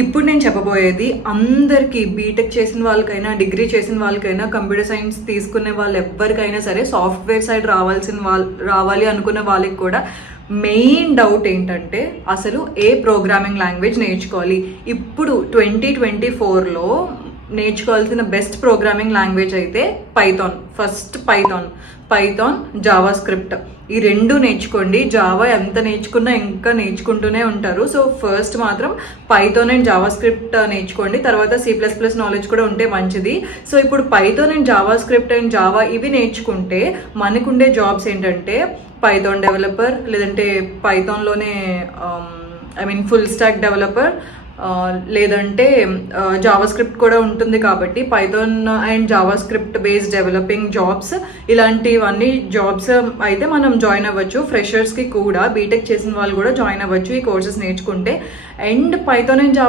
ఇప్పుడు నేను చెప్పబోయేది అందరికీ బీటెక్ చేసిన వాళ్ళకైనా డిగ్రీ చేసిన వాళ్ళకైనా కంప్యూటర్ సైన్స్ తీసుకునే వాళ్ళు ఎవరికైనా సరే సాఫ్ట్వేర్ సైడ్ రావాలి అనుకునే వాళ్ళకి కూడా మెయిన్ డౌట్ ఏంటంటే అసలు ఏ ప్రోగ్రామింగ్ లాంగ్వేజ్ నేర్చుకోవాలి. ఇప్పుడు 2024లో నేర్చుకోవాల్సిన బెస్ట్ ప్రోగ్రామింగ్ లాంగ్వేజ్ అయితే Python. First Python Java script ఈ రెండు నేర్చుకోండి. జావా ఎంత నేర్చుకున్నా ఇంకా నేర్చుకుంటూనే ఉంటారు. సో ఫస్ట్ మాత్రం పైథాన్ అండ్ జావా స్క్రిప్ట్ నేర్చుకోండి. తర్వాత C++ నాలెడ్జ్ కూడా ఉంటే మంచిది. సో ఇప్పుడు Python and Java script and Java ఇవి నేర్చుకుంటే మనకుండే జాబ్స్ ఏంటంటే పైథాన్ డెవలపర్, లేదంటే పైథాన్లోనే ఫుల్ స్టాక్ డెవలపర్, లేదంటే జావా స్క్రిప్ట్ కూడా ఉంటుంది. కాబట్టి Python and Java script based developing jobs, ఇలాంటివన్నీ జాబ్స్ అయితే మనం జాయిన్ అవ్వచ్చు. ఫ్రెషర్స్కి కూడా బీటెక్ చేసిన వాళ్ళు కూడా జాయిన్ అవ్వచ్చు ఈ కోర్సెస్ నేర్చుకుంటే. And Python and Java